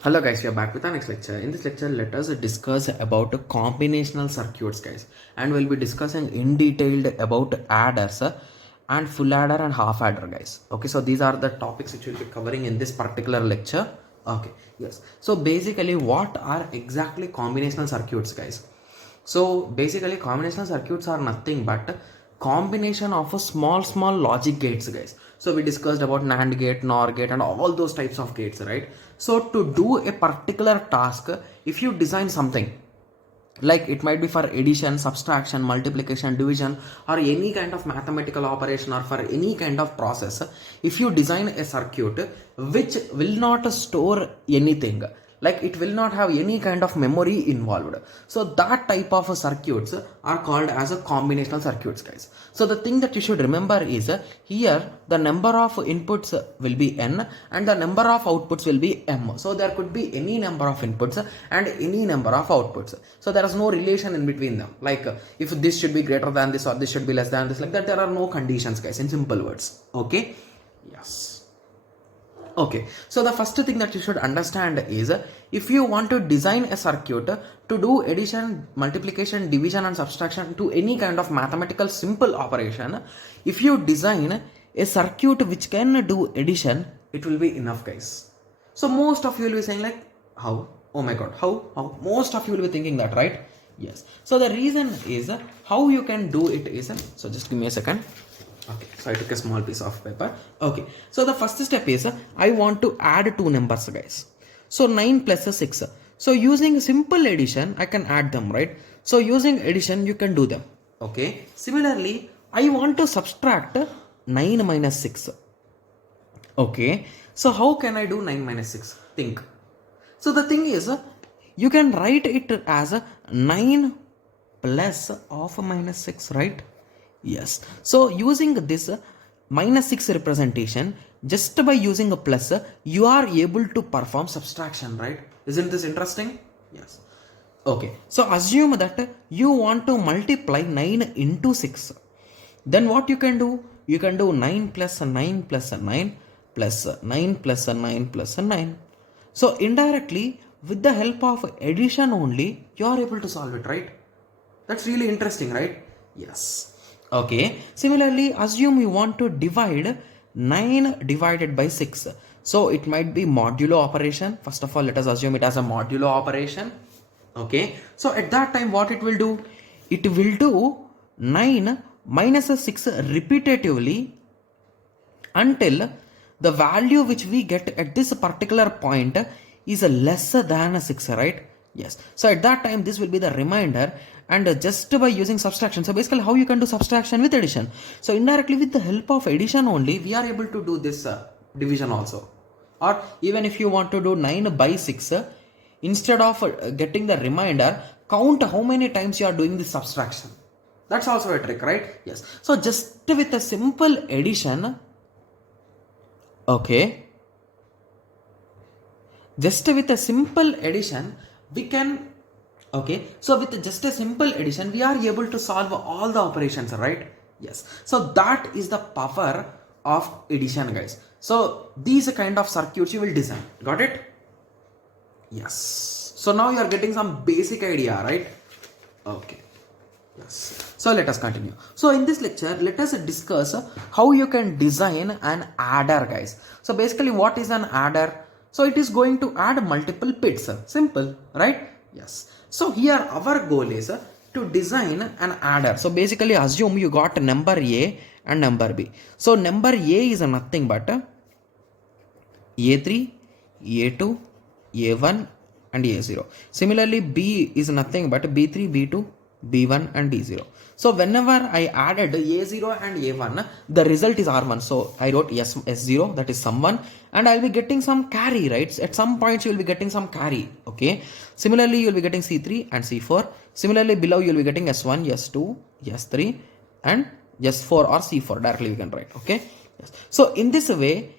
Hello guys, we are back with our next lecture. In this lecture, let us discuss about combinational circuits guys, and we'll be discussing in detailed about adders and full adder and half adder guys. Okay, so these are the topics which we'll be covering in this particular lecture. Okay, yes. So basically what are exactly combinational circuits guys? So basically combinational circuits are nothing but combination of a small logic gates guys. So we discussed about NAND gate, NOR gate and all those types of gates, right? So to do a particular task, if you design something like it might be for addition, subtraction, multiplication, division, or any kind of mathematical operation, or for any kind of process, if you design a circuit which will not store anything, like it will not have any kind of memory involved, so that type of circuits are called as a combinational circuits guys. So the thing that you should remember is here the number of inputs will be n and the number of outputs will be m. So there could be any number of inputs and any number of outputs, so there is no relation in between them, like if this should be greater than this or this should be less than this, like that. There are no conditions guys, in simple words. Okay, yes. Okay, so the first thing that you should understand is if you want to design a circuit to do addition, multiplication, division and subtraction to any kind of mathematical simple operation, if you design a circuit which can do addition, it will be enough guys. So most of you will be saying like, how? Oh my god, how? Most of you will be thinking that, right? Yes. So the reason is how you can do it is, so just give me a second. Okay, so I took a small piece of paper. Okay, so the first step is I want to add two numbers guys. So 9 plus 6. So using simple addition I can add them, right? So using addition you can do them. Okay, similarly I want to subtract 9 minus 6. Okay, so how can I do 9 minus 6? Think. So the thing is you can write it as 9 plus of minus 6, right? Yes. So using this minus 6 representation, just by using a plus, you are able to perform subtraction, right? Isn't this interesting? Yes. Okay. So assume that you want to multiply 9 into 6. Then what you can do? You can do 9 plus 9 plus 9 plus 9 plus 9 plus 9. So indirectly, with the help of addition only, you are able to solve it, right? That's really interesting, right? Yes. Okay, similarly assume you want to divide 9 divided by 6. So it might be modulo operation. First of all, let us assume it as a modulo operation. Okay, so at that time what it will do? It will do 9 minus 6 repetitively until the value which we get at this particular point is lesser than 6, right? Yes. So at that time this will be the remainder, and just by using subtraction, so basically how you can do subtraction with addition. So indirectly with the help of addition only we are able to do this division also. Or even if you want to do 9 by 6, instead of getting the remainder, count how many times you are doing this subtraction. That's also a trick, right? Yes. So just with a simple addition, okay, just with a simple addition we can, okay, so with just a simple addition we are able to solve all the operations, right? Yes. So that is the power of addition guys. So these kind of circuits you will design. Got it? Yes. So now you are getting some basic idea, right? Okay. Yes. So let us continue. So in this lecture, let us discuss how you can design an adder guys. So basically what is an adder? So it is going to add multiple bits. Simple, right? Yes. So here our goal is to design an adder. So basically assume you got number A and number B. So number A is nothing but A3, A2, A1 and A0. Similarly B is nothing but B3, B2, B1 and B0. So whenever I added A0 and A1, the result is R1. So I wrote S0, that is sum 1, and I'll be getting some carry, right? At some points you will be getting some carry. Okay. Similarly, you will be getting C3 and C4. Similarly, below you will be getting S1, S2, S3 and S4 or C4. Directly we can write. Okay. Yes. So in this way,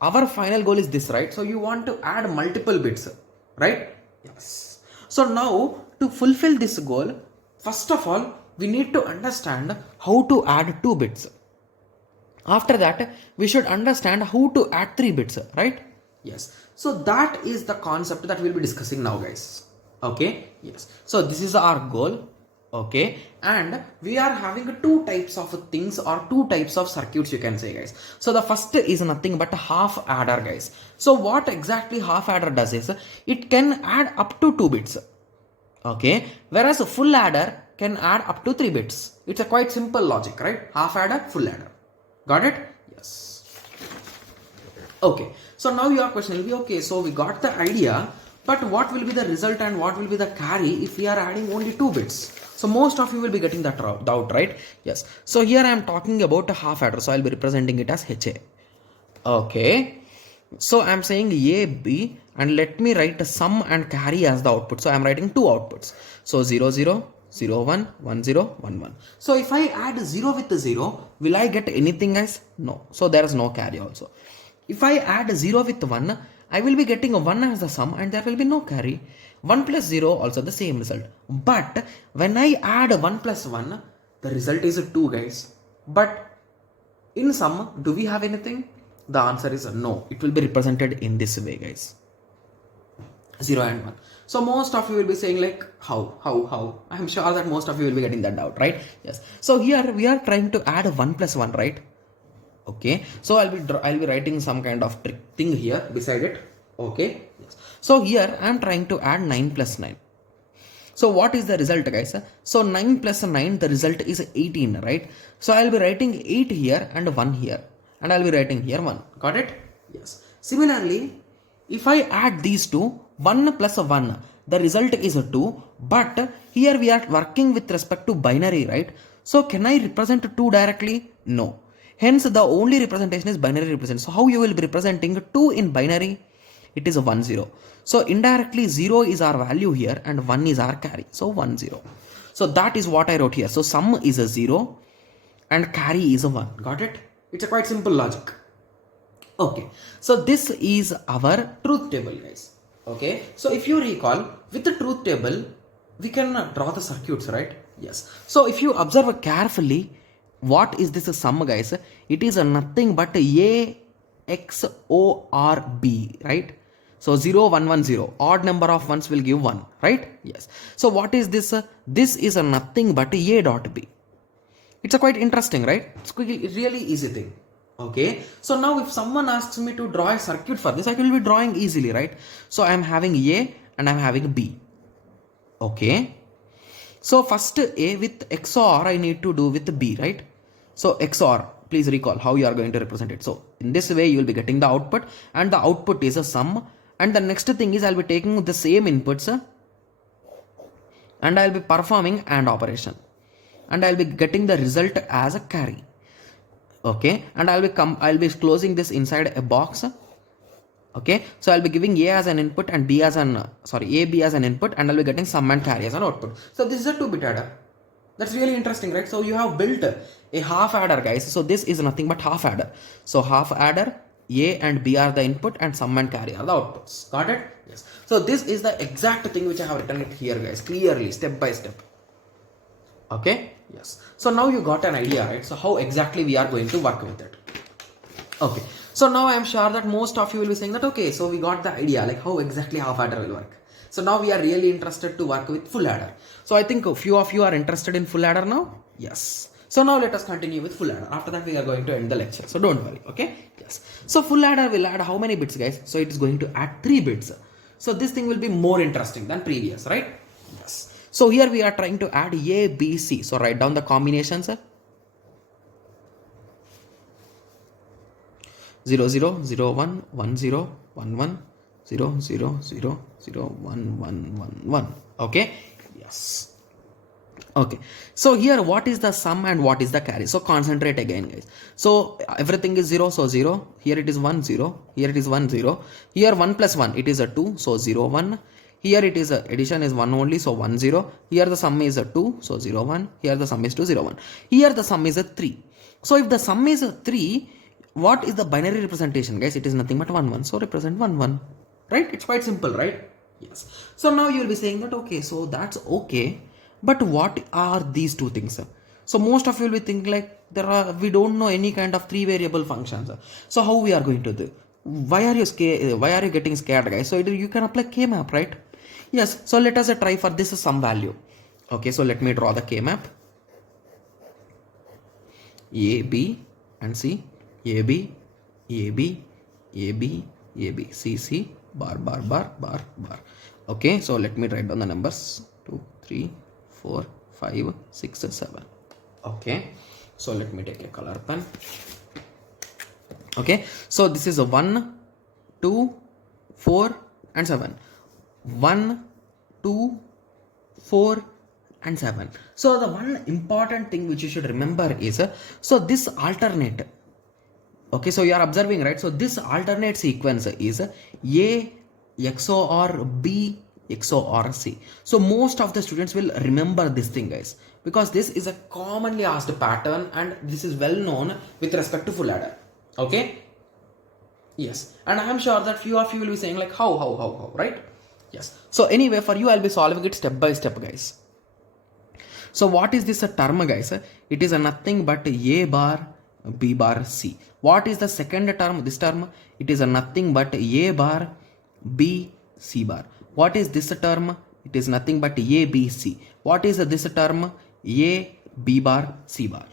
our final goal is this, right? So you want to add multiple bits, right? Yes. So now to fulfill this goal, first of all, we need to understand how to add 2 bits. After that, we should understand how to add 3 bits, right? Yes. So that is the concept that we'll be discussing now, guys. Okay. Yes. So this is our goal. Okay. And we are having two types of things or two types of circuits, you can say, guys. So the first is nothing but a half adder, guys. So what exactly half adder does is it can add up to 2 bits. Okay. Whereas a full adder can add up to 3 bits. It's a quite simple logic, right? Half adder, full adder. Got it? Yes. Okay, so now you are questioning me, okay, so we got the idea, but what will be the result and what will be the carry if we are adding only 2 bits? So most of you will be getting that doubt, right? Yes. So here I am talking about a half adder, so I'll be representing it as HA. Okay. So I am saying A, B, and let me write a sum and carry as the output. So I am writing two outputs. So 0, 0, 0, 1, 1, 0, 1, 1. So if I add 0 with 0, will I get anything, guys? No. So there is no carry also. If I add 0 with 1, I will be getting a 1 as the sum and there will be no carry. 1 plus 0 also the same result. But when I add 1 plus 1, the result is 2, guys. But in sum, do we have anything? The answer is no. It will be represented in this way, guys. 0 and 1. So most of you will be saying like, how? I'm sure that most of you will be getting that doubt, right? Yes. So here we are trying to add 1 plus 1, right? Okay, so I'll be writing some kind of trick thing here beside it. Okay, yes. So here I am trying to add 9 plus 9. So what is the result, guys? So 9 plus 9, the result is 18, right? So I'll be writing 8 here and 1 here, and I'll be writing here 1. Got it? Yes. Similarly, if I add these two, 1 plus 1, the result is 2, but here we are working with respect to binary, right? So can I represent 2 directly? No. Hence, the only representation is binary representation. So how you will be representing 2 in binary? It is a 1, 0. So indirectly 0 is our value here and 1 is our carry. So 1, 0. So that is what I wrote here. So sum is a 0 and carry is a 1. Got it? It's a quite simple logic. Okay. So this is our truth table, guys. Okay. So if you recall, with the truth table, we can draw the circuits, right? Yes. So if you observe carefully, what is this sum, guys? It is nothing but A XOR B, right? So 0, 1, 1, 0. Odd number of ones will give 1, right? Yes. So what is this? This is nothing but A dot B. It's a quite interesting, right? It's really easy thing. Okay. So now if someone asks me to draw a circuit for this, I will be drawing easily, right? So I am having A and I am having B. Okay. So first A with XOR I need to do with B, right? So XOR, please recall how you are going to represent it. So in this way you will be getting the output and the output is a sum. And the next thing is I'll be taking the same inputs and I'll be performing AND operation. And I'll be getting the result as a carry. Okay. And I'll be closing this inside a box. Okay, so I'll be giving A as an input and B as an input, and I'll be getting sum and carry as an output. So this is a 2-bit adder. That's really interesting, right? So you have built a half adder, guys. So this is nothing but half adder. So half adder, A and B are the input and sum and carry are the outputs. Got it? Yes. So this is the exact thing which I have written it here, guys, clearly, step by step. Okay? Yes. So now you got an idea, right? So how exactly we are going to work with it. Okay. So now I am sure that most of you will be saying that, okay, so we got the idea, like how exactly half adder will work. So now we are really interested to work with full adder. So I think a few of you are interested in full adder now. Yes. So now let us continue with full adder. After that we are going to end the lecture. So don't worry. Okay. Yes. So full adder will add how many bits, guys? So it is going to add 3 bits. So this thing will be more interesting than previous, right? Yes. So here we are trying to add A, B, C. So write down the combinations. 0, 0, 0, 1, 1, 0, 1, 1, 0, 0, 0, 0, 1, 1, 1, 1. Okay. Yes. Okay. So here what is the sum and what is the carry? So concentrate again, guys. So everything is 0. So 0. Here it is 1, 0. Here it is 1, 0. Here 1 plus 1. It is a 2. So 0, 1. Here it is addition is 1 only. So 1, 0. Here the sum is a 2. So 0, 1. Here the sum is 2, 0, 1. Here the sum is a 3. So if the sum is a 3, what is the binary representation, guys? It is nothing but 1, 1. So represent 1, 1. Right? It's quite simple, right? Yes. So now you will be saying that, okay, so that's okay. But what are these two things? So most of you will be thinking like we don't know any kind of 3 variable functions. So how we are going to do? Why are you getting scared, guys? So you can apply K map, right? Yes. So let us try for this some value. Okay, so let me draw the K map. A, B and C, A, B, A, B, A, B, A, B, C, C, bar, bar, bar, bar, bar. Okay, so let me write down the numbers 2, 3, 4, 5, 6, 7. Okay, so let me take a color pen. Okay, so this is a 1, 2, 4 and 7. 1, 2, 4 and 7. So the one important thing which you should remember is so this alternate. Okay, so you are observing, right? So this alternate sequence is A XOR B XOR C. So most of the students will remember this thing, guys, because this is a commonly asked pattern and this is well known with respect to full adder. Okay, yes, and I am sure that few of you will be saying like how, right? Yes. So anyway, for you I'll be solving it step by step, guys. So what is this a term, guys? It is a nothing but A bar B bar C. What is the second term? This term, it is a nothing but A bar B C bar. What is this term? It is nothing but A B C. What is this term? A B bar C bar.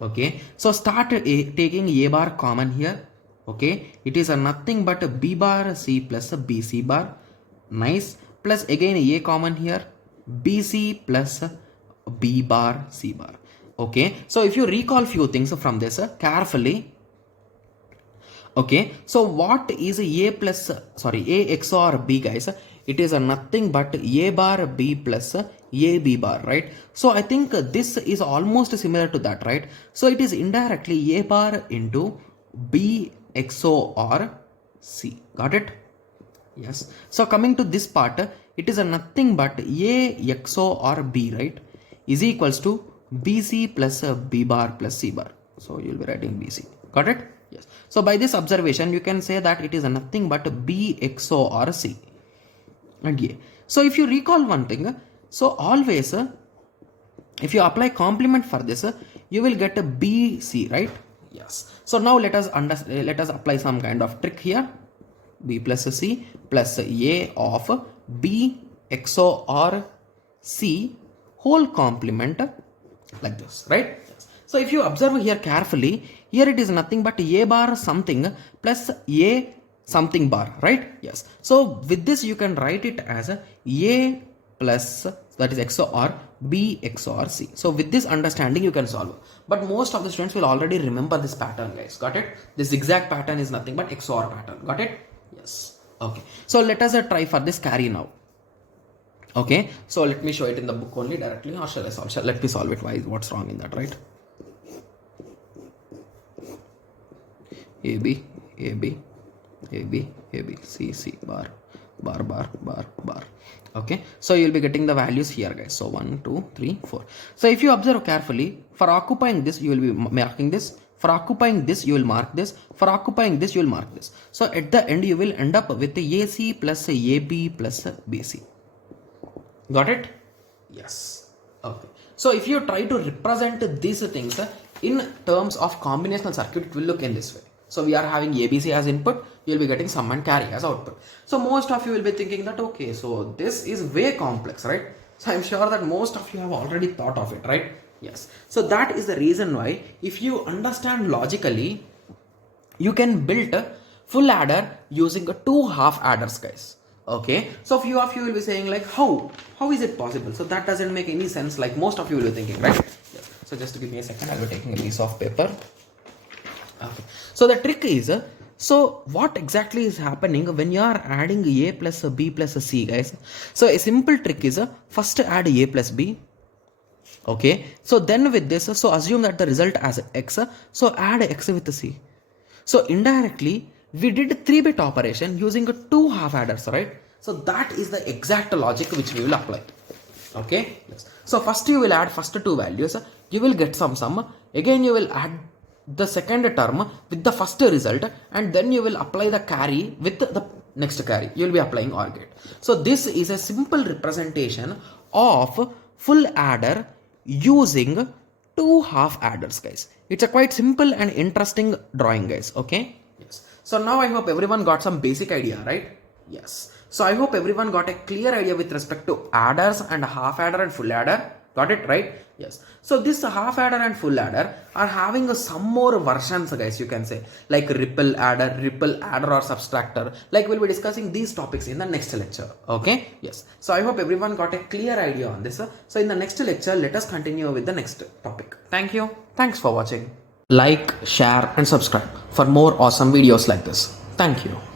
Okay, so start taking A bar common here. Okay, it is a nothing but B bar C plus B C bar. Nice. Plus again A common here, B C plus B bar C bar. Okay, so if you recall few things from this carefully. Okay, so what is A XOR B, guys? It is a nothing but A bar B plus A B bar, right? So I think this is almost similar to that, right? So it is indirectly A bar into B XOR C. Got it? Yes. So coming to this part, it is a nothing but A XOR B, right, is equals to BC plus B bar plus C bar. So you'll be writing BC. Got it? Yes. So by this observation, you can say that it is a nothing but B XOR C and A. So if you recall one thing, so always if you apply complement for this, you will get a BC, right? Yes. So now let us apply some kind of trick here. B plus C plus A of B XOR C whole complement like this, right? So if you observe here carefully, here it is nothing but A bar something plus A something bar, right? Yes. So with this you can write it as A plus, that is XOR B XOR C. So with this understanding you can solve. But most of the students will already remember this pattern, guys. Got it? This exact pattern is nothing but XOR pattern. Got it? Yes. Okay. So let us try for this carry now. Okay. So let me show it in the book only directly, or shall I solve? Let me solve it. What's wrong in that, right? A B A B A B A B C C bar bar bar bar bar. Okay. So you'll be getting the values here, guys. So 1 2 3 4. So if you observe carefully, for occupying this you will be marking this. For occupying this, you will mark this. For occupying this, you will mark this. So at the end, you will end up with AC plus AB plus BC. Got it? Yes. Okay. So if you try to represent these things in terms of combinational circuit, it will look in this way. So we are having ABC as input, you will be getting sum and carry as output. So most of you will be thinking that, okay, so this is way complex, right? So I'm sure that most of you have already thought of it, right? Yes. So that is the reason why if you understand logically, you can build a full adder using two half adders, guys. Okay. So few of you will be saying like, how is it possible? So that doesn't make any sense, like most of you will be thinking, right? Yes. So just give me a second, I'll be taking a piece of paper. Okay. So the trick is, so what exactly is happening when you are adding A plus B plus C, guys? So a simple trick is, first add A plus B. Okay, so then with this, so assume that the result as X, so add X with C. So indirectly, we did 3-bit operation using two half adders, right? So that is the exact logic which we will apply. Okay, yes. So first you will add first two values, you will get some sum. Again you will add the second term with the first result, and then you will apply the carry with the next carry. You will be applying OR gate. So this is a simple representation of full adder using two half adders, guys. It's a quite simple and interesting drawing, guys. Okay. Yes. So now I hope everyone got some basic idea, right? Yes. So I hope everyone got a clear idea with respect to adders and half adder and full adder. Got it, right? Yes. So this half adder and full adder are having some more versions, guys, you can say, like ripple adder or subtractor. Like we'll be discussing these topics in the next lecture. Okay? Yes. So I hope everyone got a clear idea on this. So in the next lecture, let us continue with the next topic. Thank you. Thanks for watching. Like, share and subscribe for more awesome videos like this. Thank you.